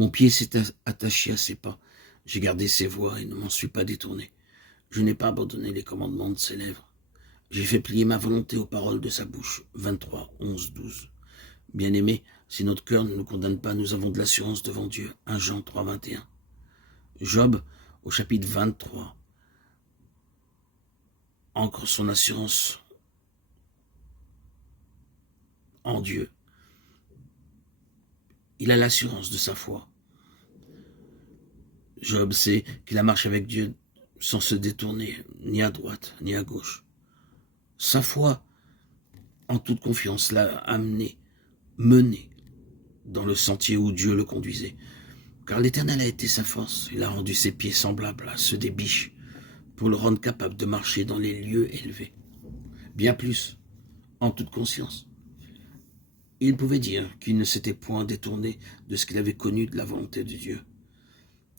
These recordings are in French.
Mon pied s'est attaché à ses pas. J'ai gardé ses voies et ne m'en suis pas détourné. Je n'ai pas abandonné les commandements de ses lèvres. J'ai fait plier ma volonté aux paroles de sa bouche. 23, 11, 12. Bien-aimés, si notre cœur ne nous condamne pas, nous avons de l'assurance devant Dieu. 1 Jean 3, 21. Job, au chapitre 23, ancre son assurance en Dieu. Il a l'assurance de sa foi. Job sait qu'il a marché avec Dieu sans se détourner, ni à droite, ni à gauche. Sa foi, en toute confiance, l'a amené, mené dans le sentier où Dieu le conduisait. Car l'Éternel a été sa force. Il a rendu ses pieds semblables à ceux des biches pour le rendre capable de marcher dans les lieux élevés. Bien plus, en toute conscience. Il pouvait dire qu'il ne s'était point détourné de ce qu'il avait connu de la volonté de Dieu.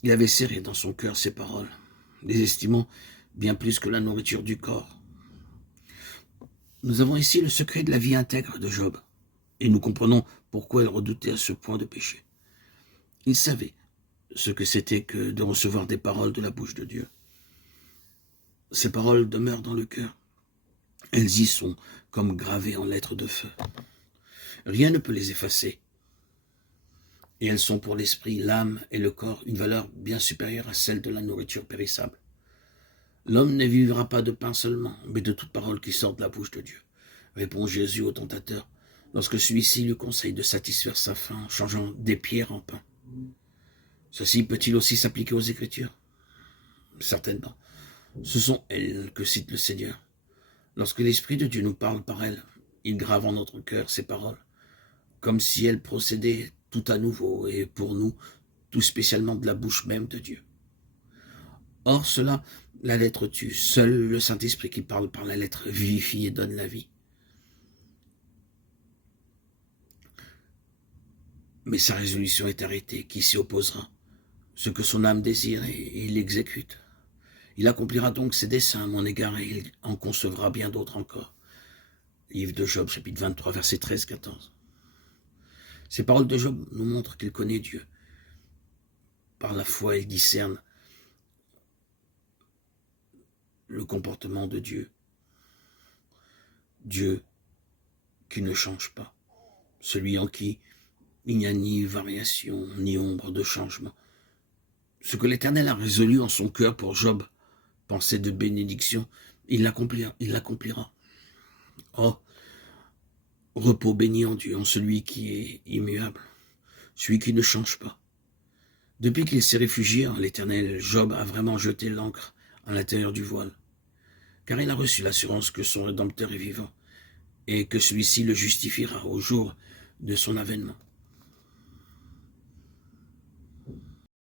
Il avait serré dans son cœur ces paroles, les estimant bien plus que la nourriture du corps. Nous avons ici le secret de la vie intègre de Job, et nous comprenons pourquoi il redoutait à ce point de péché. Il savait ce que c'était que de recevoir des paroles de la bouche de Dieu. Ces paroles demeurent dans le cœur. Elles y sont comme gravées en lettres de feu. Rien ne peut les effacer. Et elles sont pour l'esprit, l'âme et le corps une valeur bien supérieure à celle de la nourriture périssable. L'homme ne vivra pas de pain seulement, mais de toute parole qui sort de la bouche de Dieu, répond Jésus au tentateur, lorsque celui-ci lui conseille de satisfaire sa faim en changeant des pierres en pain. Ceci peut-il aussi s'appliquer aux Écritures? Certainement. Ce sont elles que cite le Seigneur. Lorsque l'Esprit de Dieu nous parle par elles, il grave en notre cœur ces paroles, comme si elles procédaient tout à nouveau et pour nous, tout spécialement de la bouche même de Dieu. Or cela, la lettre tue. Seul le Saint-Esprit qui parle par la lettre vivifie et donne la vie. Mais sa résolution est arrêtée. Qui s'y opposera? Ce que son âme désire, et il l'exécute. Il accomplira donc ses desseins à mon égard et il en concevra bien d'autres encore. Livre de Job, chapitre 23, versets 13-14. Ces paroles de Job nous montrent qu'il connaît Dieu. Par la foi, il discerne le comportement de Dieu. Dieu qui ne change pas. Celui en qui il n'y a ni variation, ni ombre de changement. Ce que l'Éternel a résolu en son cœur pour Job, pensée de bénédiction, il l'accomplira. Oh, repos béni en Dieu, en celui qui est immuable, celui qui ne change pas. Depuis qu'il s'est réfugié en l'Éternel, Job a vraiment jeté l'ancre à l'intérieur du voile, car il a reçu l'assurance que son Rédempteur est vivant et que celui-ci le justifiera au jour de son avènement.